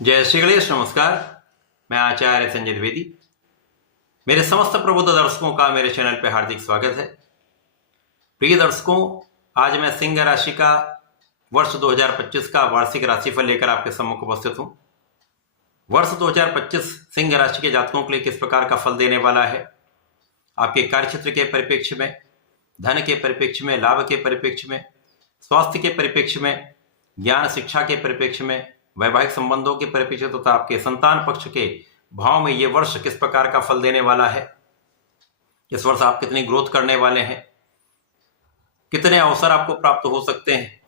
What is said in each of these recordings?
जय श्री गणेश। नमस्कार, मैं आचार्य संजय द्विवेदी। मेरे समस्त प्रबुद्ध दर्शकों का मेरे चैनल पर हार्दिक स्वागत है। प्रिय दर्शकों, आज मैं सिंह राशि का वर्ष 2025 का वार्षिक राशिफल लेकर आपके सम्मुख उपस्थित हूं। वर्ष 2025 सिंह राशि के जातकों के लिए किस प्रकार का फल देने वाला है, आपके कार्यक्षेत्र के परिप्रेक्ष्य में, धन के परिप्रेक्ष्य में, लाभ के परिप्रेक्ष्य में, स्वास्थ्य के परिप्रेक्ष्य में, ज्ञान शिक्षा के परिप्रेक्ष्य में, वैवाहिक संबंधों के परिप्रेक्ष्य तथा आपके संतान पक्ष के भाव में यह वर्ष किस प्रकार का फल देने वाला है, इस वर्ष आप कितनी ग्रोथ करने वाले हैं, कितने अवसर आपको प्राप्त हो सकते हैं,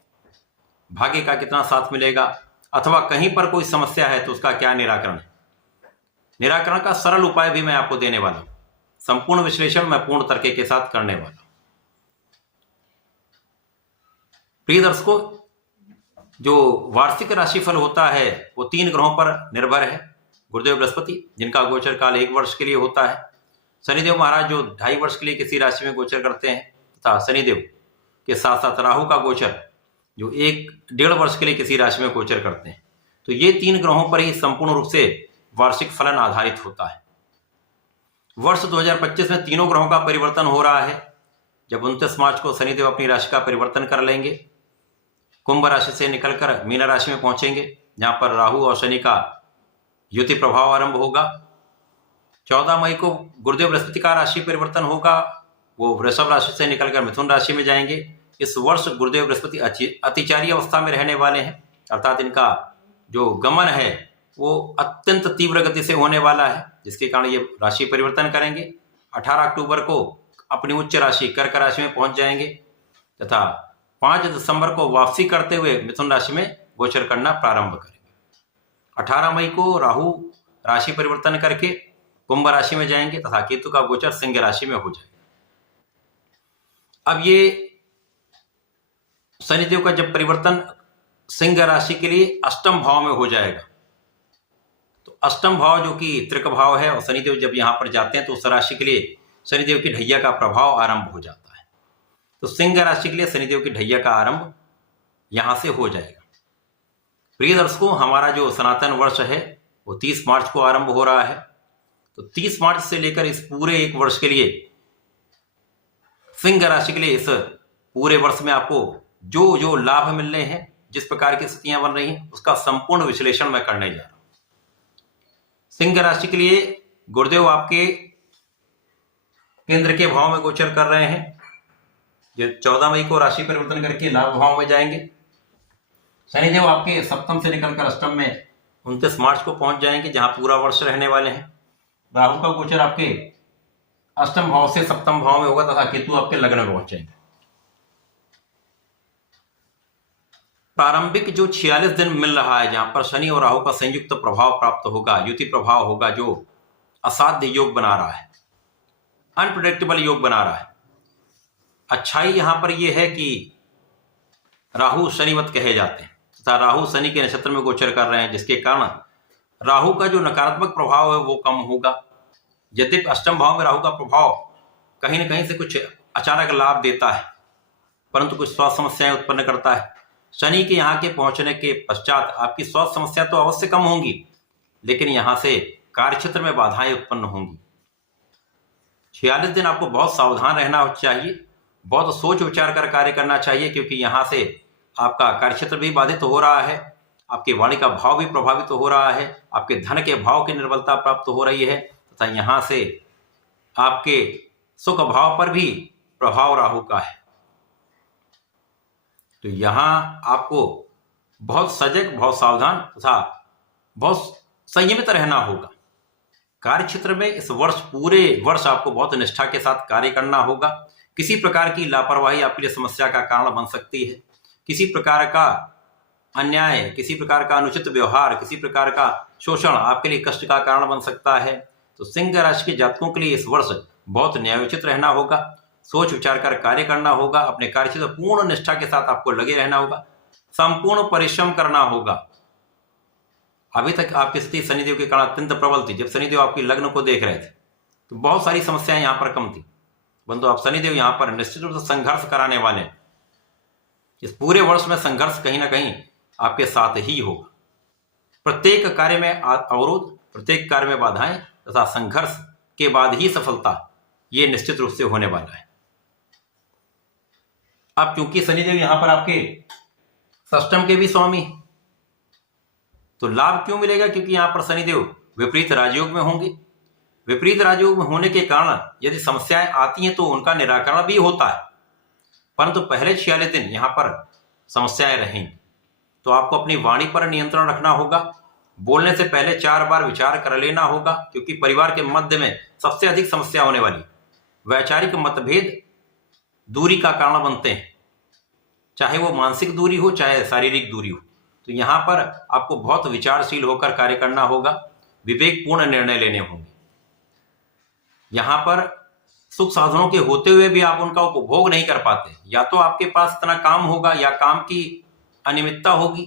भाग्य का कितना साथ मिलेगा, अथवा कहीं पर कोई समस्या है तो उसका क्या निराकरण है। निराकरण का सरल उपाय भी मैं आपको देने वाला हूं। संपूर्ण विश्लेषण मैं पूर्ण तर्क के साथ करने वाला हूं। प्रिय दर्शकों, जो वार्षिक राशिफल होता है वो 3 ग्रहों पर निर्भर है। गुरुदेव बृहस्पति, जिनका गोचर काल 1 वर्ष के लिए होता है, शनिदेव महाराज जो 2.5 वर्ष के लिए किसी राशि में गोचर करते हैं, तथा शनिदेव के साथ साथ राहु का गोचर जो 1-1.5 वर्ष के लिए किसी राशि में गोचर करते हैं। तो ये 3 ग्रहों पर ही संपूर्ण रूप से वार्षिक फलन आधारित होता है। वर्ष 2025 में तीनों ग्रहों का परिवर्तन हो रहा है। जब 29 मार्च को शनिदेव अपनी राशि का परिवर्तन कर लेंगे, कुंभ राशि से निकलकर मीन राशि में पहुंचेंगे, जहां पर राहु और शनि का युति प्रभाव आरंभ होगा। 14 मई को गुरुदेव बृहस्पति का राशि परिवर्तन होगा, वो वृषभ राशि से निकलकर मिथुन राशि में जाएंगे। इस वर्ष गुरुदेव बृहस्पति अतिचारी अवस्था में रहने वाले हैं, अर्थात इनका जो गमन है वो अत्यंत तीव्र गति से होने वाला है, जिसके कारण ये राशि परिवर्तन करेंगे। 18 अक्टूबर को अपनी उच्च राशि कर्क राशि में पहुंच जाएंगे तथा 5 दिसंबर को वापसी करते हुए मिथुन राशि में गोचर करना प्रारंभ करेंगे। 18 मई को राहु राशि परिवर्तन करके कुंभ राशि में जाएंगे तथा केतु का गोचर सिंह राशि में हो जाएगा। अब ये शनिदेव का जब परिवर्तन सिंह राशि के लिए अष्टम भाव में हो जाएगा, तो अष्टम भाव जो कि त्रिक भाव है, और शनिदेव जब यहां पर जाते हैं तो उस राशि के लिए शनिदेव की ढैया का प्रभाव आरंभ हो जाता है। तो सिंह राशि के लिए शनिदेव की ढैया का आरंभ यहां से हो जाएगा। प्रिय दर्शकों, हमारा जो सनातन वर्ष है वो 30 मार्च को आरंभ हो रहा है। तो 30 मार्च से लेकर इस पूरे 1 वर्ष के लिए सिंह राशि के लिए इस पूरे वर्ष में आपको जो जो लाभ मिलने हैं, जिस प्रकार की स्थितियां बन रही हैं, उसका संपूर्ण विश्लेषण मैं करने जा रहा हूं। सिंह राशि के लिए गुरुदेव आपके केंद्र के भाव में गोचर कर रहे हैं, जो 14 मई को राशि परिवर्तन करके लाभ भाव में जाएंगे। शनिदेव आपके सप्तम से निकलकर अष्टम में 29 मार्च को पहुंच जाएंगे, जहां पूरा वर्ष रहने वाले हैं। राहु का गोचर आपके अष्टम भाव से सप्तम भाव में होगा तथा केतु आपके लग्न में पहुंच जाएंगे। प्रारंभिक जो 46 दिन मिल रहा है, जहां पर शनि और राहु का संयुक्त प्रभाव प्राप्त होगा, युति प्रभाव होगा, जो असाध्य योग बना रहा है, अनप्रेडिक्टेबल योग बना रहा है। अच्छाई यहां पर यह है कि राहु शनिवत कहे जाते हैं तथा राहु शनि के नक्षत्र में गोचर कर रहे हैं, जिसके कारण राहु का जो नकारात्मक प्रभाव है वो कम होगा। यद्यपि अष्टम भाव में राहु का प्रभाव कहीं न कहीं से कुछ अचानक लाभ देता है, परंतु कुछ स्वास्थ्य समस्याएं उत्पन्न करता है। शनि के यहाँ के पहुंचने के पश्चात आपकी स्वास्थ्य समस्या तो अवश्य कम होंगी, लेकिन यहां से कार्यक्षेत्र में बाधाएं उत्पन्न होंगी। 46 दिन आपको बहुत सावधान रहना चाहिए, बहुत सोच विचार कर कार्य करना चाहिए, क्योंकि यहां से आपका कार्यक्षेत्र भी बाधित हो रहा है, आपकी वाणी का भाव भी प्रभावित हो रहा है, आपके धन के भाव की निर्बलता प्राप्त हो रही है तथा यहां से आपके सुख भाव पर भी प्रभाव राहु का है। तो यहां आपको बहुत सजग, बहुत सावधान तथा बहुत संयमित रहना होगा। कार्यक्षेत्र में इस वर्ष पूरे वर्ष आपको बहुत निष्ठा के साथ कार्य करना होगा। किसी प्रकार की लापरवाही आपके लिए समस्या का कारण बन सकती है। किसी प्रकार का अन्याय, किसी प्रकार का अनुचित व्यवहार, किसी प्रकार का शोषण आपके लिए कष्ट का कारण बन सकता है। तो सिंह राशि के जातकों के लिए इस वर्ष बहुत न्यायोचित रहना होगा, सोच विचार कर कार्य करना होगा, अपने कार्य से पूर्ण निष्ठा के साथ आपको लगे रहना होगा, संपूर्ण परिश्रम करना होगा। अभी तक आपकी स्थिति शनिदेव के कारण अत्यंत प्रबल थी। जब शनिदेव आपकी लग्न को देख रहे थे तो बहुत सारी समस्याएं यहां पर कम थी, परंतु आप शनिदेव यहां पर निश्चित रूप से संघर्ष कराने वाले हैं। इस पूरे वर्ष में संघर्ष कहीं ना कहीं आपके साथ ही होगा। प्रत्येक कार्य में अवरोध, प्रत्येक कार्य में बाधाएं तथा संघर्ष के बाद ही सफलता, ये निश्चित रूप से होने वाला है। अब क्योंकि शनिदेव यहां पर आपके षष्टम के भी स्वामी, तो लाभ क्यों मिलेगा? क्योंकि यहां पर शनिदेव विपरीत राजयोग में होंगे। विपरीत राजयोग में होने के कारण यदि समस्याएं आती हैं तो उनका निराकरण भी होता है, परंतु पहले 46 दिन यहां पर समस्याएं रहेंगी। तो आपको अपनी वाणी पर नियंत्रण रखना होगा, बोलने से पहले 4 बार विचार कर लेना होगा, क्योंकि परिवार के मध्य में सबसे अधिक समस्या होने वाली। वैचारिक मतभेद दूरी का कारण बनते हैं, चाहे वो मानसिक दूरी हो चाहे शारीरिक दूरी हो। तो यहां पर आपको बहुत विचारशील होकर कार्य करना होगा, विवेकपूर्ण निर्णय लेने होंगे। यहां पर सुख साधनों के होते हुए भी आप उनका उपभोग नहीं कर पाते, या तो आपके पास इतना काम होगा या काम की अनियमितता होगी,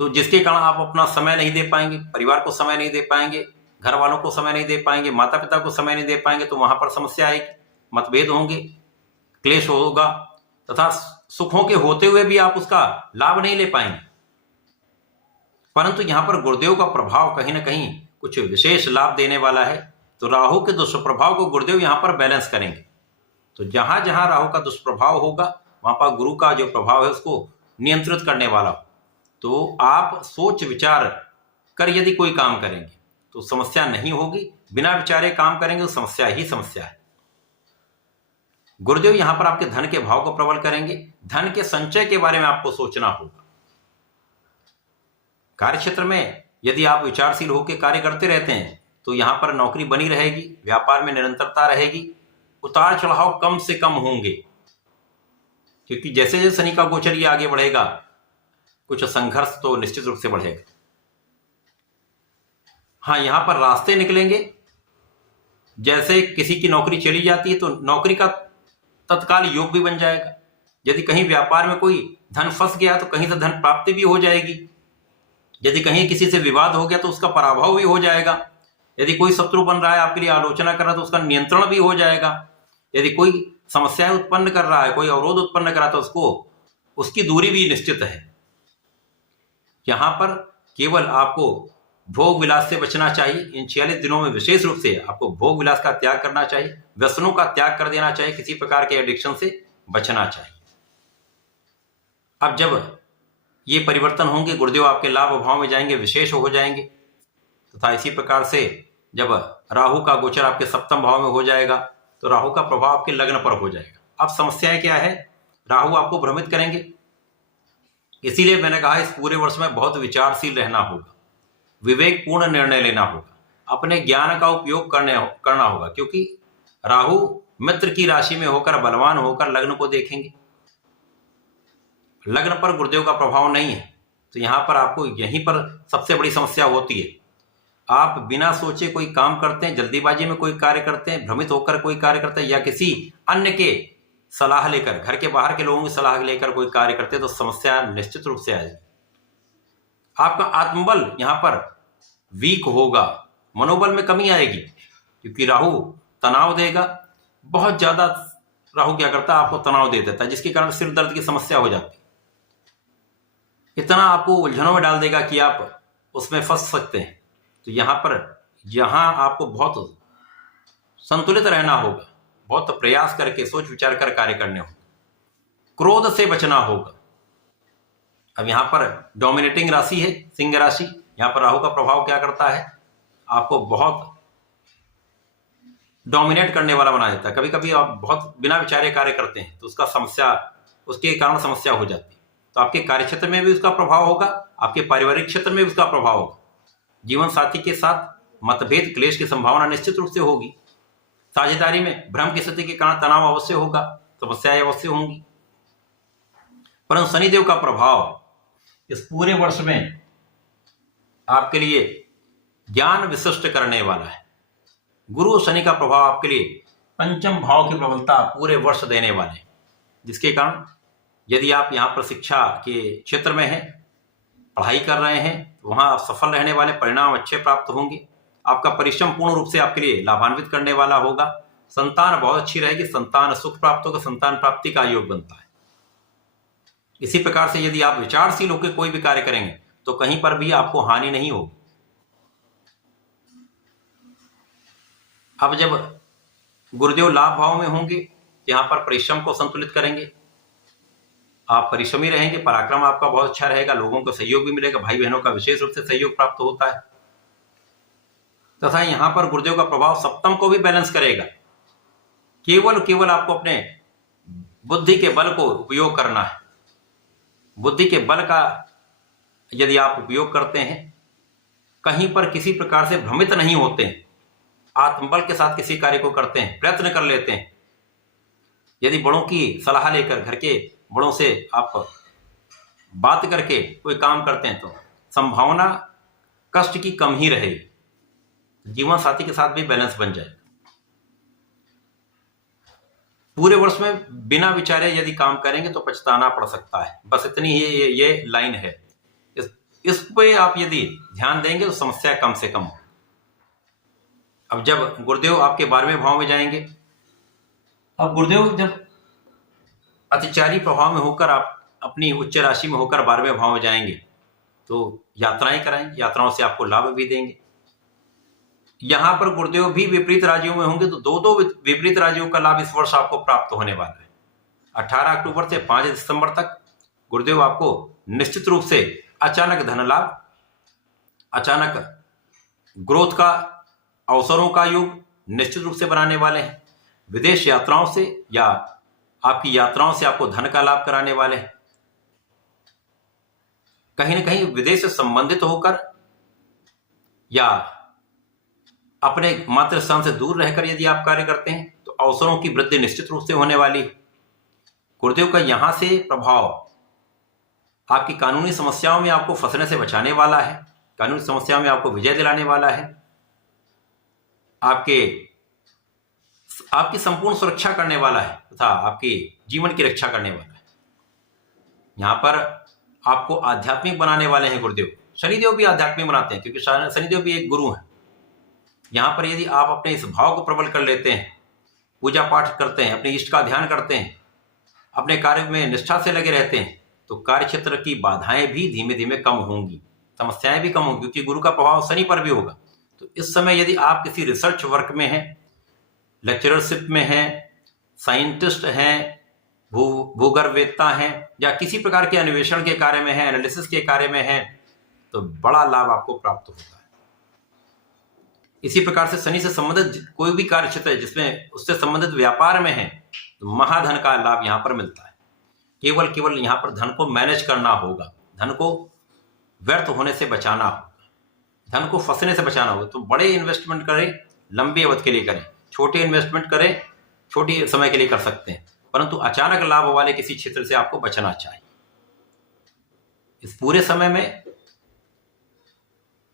तो जिसके कारण आप अपना समय नहीं दे पाएंगे, परिवार को समय नहीं दे पाएंगे, घर वालों को समय नहीं दे पाएंगे, माता पिता को समय नहीं दे पाएंगे, तो वहां पर समस्या आएगी, मतभेद होंगे, क्लेश होगा तथा सुखों के होते हुए भी आप उसका लाभ नहीं ले पाएंगे। परंतु यहां पर गुरुदेव का प्रभाव कहीं ना कहीं कुछ विशेष लाभ देने वाला है। तो राहु के दुष्प्रभाव को गुरुदेव यहां पर बैलेंस करेंगे। तो जहां जहां राहु का दुष्प्रभाव होगा वहां पर गुरु का जो प्रभाव है उसको नियंत्रित करने वाला हो। तो आप सोच विचार कर यदि कोई काम करेंगे तो समस्या नहीं होगी, बिना विचारे काम करेंगे तो समस्या ही समस्या है। गुरुदेव यहां पर आपके धन के भाव को प्रबल करेंगे। धन के संचय के बारे में आपको सोचना होगा। कार्य क्षेत्र में यदि आप विचारशील होकर कार्य करते रहते हैं तो यहां पर नौकरी बनी रहेगी, व्यापार में निरंतरता रहेगी, उतार चढ़ाव कम से कम होंगे, क्योंकि जैसे जैसे शनि का गोचर ये आगे बढ़ेगा कुछ संघर्ष तो निश्चित रूप से बढ़ेगा। हाँ, यहां पर रास्ते निकलेंगे। जैसे किसी की नौकरी चली जाती है तो नौकरी का तत्काल योग भी बन जाएगा। यदि कहीं व्यापार में कोई धन फंस गया तो कहीं से धन प्राप्ति भी हो जाएगी। यदि कहीं किसी से विवाद हो गया तो उसका पराभव भी हो जाएगा। यदि कोई शत्रु बन रहा है, आपके लिए आलोचना कर रहा है, तो उसका नियंत्रण भी हो जाएगा। यदि कोई समस्याएं उत्पन्न कर रहा है, कोई अवरोध उत्पन्न कर रहा है, तो उसकी दूरी भी निश्चित है। यहां पर केवल आपको भोग विलास से बचना चाहिए। इन 46 दिनों में विशेष रूप से आपको भोग विलास का त्याग करना चाहिए, व्यसनों का त्याग कर देना चाहिए, किसी प्रकार के एडिक्शन से बचना चाहिए। अब जब ये परिवर्तन होंगे, गुरुदेव आपके लाभ भाव में जाएंगे, विशेष हो जाएंगे तथा इसी प्रकार से जब राहु का गोचर आपके सप्तम भाव में हो जाएगा तो राहु का प्रभाव आपके लग्न पर हो जाएगा। अब समस्याएं क्या है? राहु आपको भ्रमित करेंगे, इसीलिए मैंने कहा इस पूरे वर्ष में बहुत विचारशील रहना होगा, विवेकपूर्ण निर्णय लेना होगा, अपने ज्ञान का उपयोग करना होगा, क्योंकि राहु मित्र की राशि में होकर बलवान होकर लग्न को देखेंगे। लग्न पर गुरुदेव का प्रभाव नहीं है, तो यहां पर आपको यहीं पर सबसे बड़ी समस्या होती है। आप बिना सोचे कोई काम करते हैं, जल्दीबाजी में कोई कार्य करते हैं, भ्रमित होकर कोई कार्य करते हैं, या किसी अन्य के सलाह लेकर, घर के बाहर के लोगों की सलाह लेकर कोई कार्य करते हैं, तो समस्या निश्चित रूप से आएगी। आपका आत्मबल यहां पर वीक होगा, मनोबल में कमी आएगी, क्योंकि राहु तनाव देगा। बहुत ज्यादा राहु क्या करता है, आपको तनाव दे देता है, जिसके कारण सिर दर्द की समस्या हो जाती है। इतना आपको उलझनों में डाल देगा कि आप उसमें फंस सकते हैं। तो यहां आपको बहुत संतुलित रहना होगा, बहुत प्रयास करके सोच विचार कर कार्य करने होंगे, क्रोध से बचना होगा। अब यहां पर डोमिनेटिंग राशि है सिंह राशि, यहां पर राहु का प्रभाव क्या करता है, आपको बहुत डोमिनेट करने वाला बना देता है। कभी कभी आप बहुत बिना विचारे कार्य करते हैं तो उसके कारण समस्या हो जाती है। तो आपके कार्य क्षेत्र में भी उसका प्रभाव होगा, आपके पारिवारिक क्षेत्र में भी उसका प्रभाव होगा। जीवन साथी के साथ मतभेद क्लेश की संभावना निश्चित रूप से होगी। साझेदारी में भ्रम की स्थिति के कारण तनाव अवश्य होगा, समस्याएं अवश्य होंगी। परंतु शनिदेव का प्रभाव इस पूरे वर्ष में आपके लिए ज्ञान विशिष्ट करने वाला है। गुरु शनि का प्रभाव आपके लिए पंचम भाव की प्रबलता पूरे वर्ष देने वाले, जिसके कारण यदि आप यहाँ पर शिक्षा के क्षेत्र में हैं, पढ़ाई कर रहे हैं, तो वहाँ आप सफल रहने वाले, परिणाम अच्छे प्राप्त होंगे। आपका परिश्रम पूर्ण रूप से आपके लिए लाभान्वित करने वाला होगा। संतान बहुत अच्छी रहेगी, संतान सुख प्राप्त होगा, संतान प्राप्ति का योग बनता है। इसी प्रकार से यदि आप विचारशील होकर कोई भी कार्य करेंगे तो कहीं पर भी आपको हानि नहीं होगी। अब जब गुरुदेव लाभ भाव में होंगे, यहाँ पर परिश्रम को संतुलित करेंगे, आप परिश्रमी रहेंगे, पराक्रम आपका बहुत अच्छा रहेगा, लोगों को सहयोग भी मिलेगा, भाई बहनों का विशेष रूप से सहयोग प्राप्त होता है। तथा यहाँ पर गुरुदेव का प्रभाव सप्तम को भी बैलेंस करेगा। केवल आपको अपने बुद्धि के बल को उपयोग करना है। बुद्धि के बल का यदि आप उपयोग करते हैं, कहीं पर किसी प्रकार से भ्रमित नहीं होते हैं, आत्मबल के साथ किसी कार्य को करते हैं, प्रयत्न कर लेते हैं, यदि बड़ों की सलाह लेकर, घर के बड़ों से आप बात करके कोई काम करते हैं, तो संभावना कष्ट की कम ही रहेगी। जीवन साथी के साथ भी बैलेंस बन जाए। पूरे वर्ष में बिना विचारे यदि काम करेंगे तो पछताना पड़ सकता है। बस इतनी ही ये लाइन है। इस पे आप यदि ध्यान देंगे तो समस्या कम से कम हो। अब जब गुरुदेव आपके 12वें भाव में जाएंगे, अब गुरुदेव जब अतिचारी प्रभाव में होकर आप अपनी उच्च राशि में होकर 12वें भाव में जाएंगे, तो यात्राएं कराएंगे, यात्राओं से आपको लाभ भी देंगे। यहां पर गुरुदेव भी विपरीत राज्यों में होंगे, तो दो विपरीत राज्यों का लाभ इस वर्ष आपको प्राप्त होने वाला है। 18 अक्टूबर से 5 दिसंबर तक गुरुदेव आपको निश्चित रूप से अचानक धन लाभ, अचानक ग्रोथ का अवसरों का योग निश्चित रूप से बनाने वाले हैं। विदेश यात्राओं से या आपकी यात्राओं से आपको धन का लाभ कराने वाले हैं। कहीं ना कहीं विदेश से संबंधित होकर या अपने मातृ स्थान से दूर रहकर यदि आप कार्य करते हैं, तो अवसरों की वृद्धि निश्चित रूप से होने वाली है। गुरुदेव का यहां से प्रभाव आपकी कानूनी समस्याओं में आपको फंसने से बचाने वाला है, कानूनी समस्याओं में आपको विजय दिलाने वाला है, आपकी संपूर्ण सुरक्षा करने वाला है तथा आपके जीवन की रक्षा करने वाला है। यहां पर आपको आध्यात्मिक बनाने वाले हैं गुरुदेव। शनिदेव भी आध्यात्मिक बनाते हैं, क्योंकि शनिदेव भी एक गुरु है। यहां पर यदि आप अपने इस भाव को प्रबल कर लेते हैं, पूजा पाठ करते हैं, अपने इष्ट का ध्यान करते हैं, अपने कार्य में निष्ठा से लगे रहते हैं, तो कार्य क्षेत्र की बाधाएं भी धीमे धीमे कम होंगी, समस्याएं भी कम होंगी, क्योंकि गुरु का प्रभाव शनि पर भी होगा। तो इस समय यदि आप किसी रिसर्च वर्क में हैं, लेक्चररशिप में हैं, साइंटिस्ट हैं, भूगर्भवेत्ता हैं, या किसी प्रकार के अन्वेषण के कार्य में हैं, एनालिसिस के कार्य में हैं, तो बड़ा लाभ आपको प्राप्त होता है। इसी प्रकार से शनि से संबंधित कोई भी कार्य क्षेत्र है जिसमें उससे संबंधित व्यापार में है, तो महाधन का लाभ यहां पर मिलता है। केवल यहां पर धन को मैनेज करना होगा, धन को व्यर्थ होने से बचाना होगा, धन को फंसने से बचाना होगा। तो बड़े इन्वेस्टमेंट करें, लंबी अवधि के लिए करें, छोटे इन्वेस्टमेंट करें, छोटी समय के लिए कर सकते हैं, परंतु अचानक लाभ वाले किसी क्षेत्र से आपको बचना चाहिए। इस पूरे समय में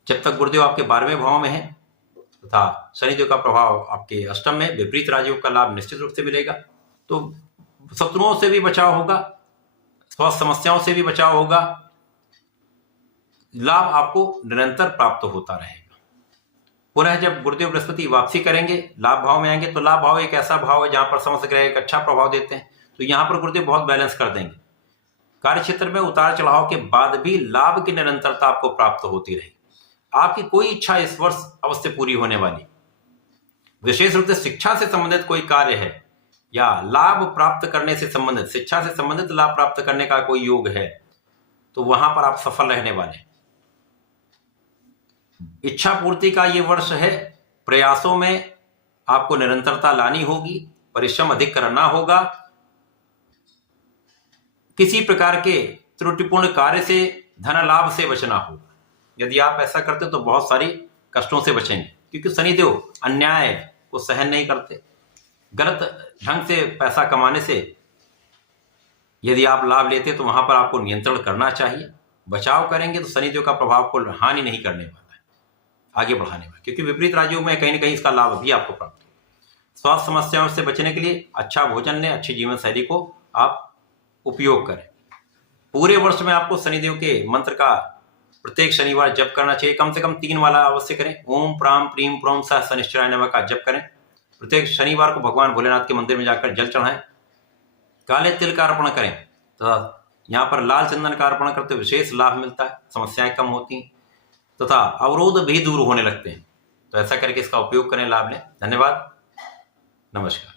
जब तक गुरुदेव आपके 12वें भाव में है तथा शनिदेव का प्रभाव आपके अष्टम में, विपरीत राजयोग का लाभ निश्चित रूप से मिलेगा। तो शत्रुओं से भी बचाव होगा, स्वास्थ्य समस्याओं से भी बचाव होगा, लाभ आपको निरंतर प्राप्त होता रहेगा। पुनः जब गुरुदेव बृहस्पति वापसी करेंगे, लाभ भाव में आएंगे, तो लाभ भाव एक ऐसा भाव है जहां पर समस्त ग्रह एक अच्छा प्रभाव देते हैं। तो यहां पर गुरुदेव बहुत बैलेंस कर देंगे। कार्य क्षेत्र में उतार चढ़ाव के बाद भी लाभ की निरंतरता आपको प्राप्त होती रहेगी। आपकी कोई इच्छा इस वर्ष अवश्य पूरी होने वाली। विशेष रूप से शिक्षा से संबंधित कोई कार्य है या लाभ प्राप्त करने से संबंधित, शिक्षा से संबंधित लाभ प्राप्त करने का कोई योग है, तो वहां पर आप सफल रहने वाले हैं। इच्छा पूर्ति का ये वर्ष है। प्रयासों में आपको निरंतरता लानी होगी, परिश्रम अधिक करना होगा, किसी प्रकार के त्रुटिपूर्ण कार्य से धन लाभ से बचना होगा। यदि आप ऐसा करते तो बहुत सारी कष्टों से बचेंगे, क्योंकि शनिदेव अन्याय को सहन नहीं करते। गलत ढंग से पैसा कमाने से यदि आप लाभ लेते तो वहां पर आपको नियंत्रण करना चाहिए। बचाव करेंगे तो शनिदेव का प्रभाव को हानि नहीं करने वाला है, आगे बढ़ाने वाला, क्योंकि विपरीत राजयोग में कहीं ना कहीं इसका लाभ भी आपको प्राप्त होगा। स्वास्थ्य समस्याओं से बचने के लिए अच्छा भोजन लें, अच्छी जीवन शैली को आप उपयोग करें। पूरे वर्ष में आपको शनिदेव के मंत्र का प्रत्येक शनिवार जप करना चाहिए, कम से कम 3 वाला अवश्य करें। ओम प्राम प्रीम प्रोम सह शनिश्चराय नमः का जप करें। प्रत्येक शनिवार को भगवान भोलेनाथ के मंदिर में जाकर जल चढ़ाएं, काले तिल का अर्पण करें तथा यहाँ पर लाल चंदन का अर्पण करते विशेष लाभ मिलता है, समस्याएं कम होती हैं तथा अवरोध भी दूर होने लगते हैं। तो ऐसा करके इसका उपयोग करें, लाभ लें। धन्यवाद, नमस्कार।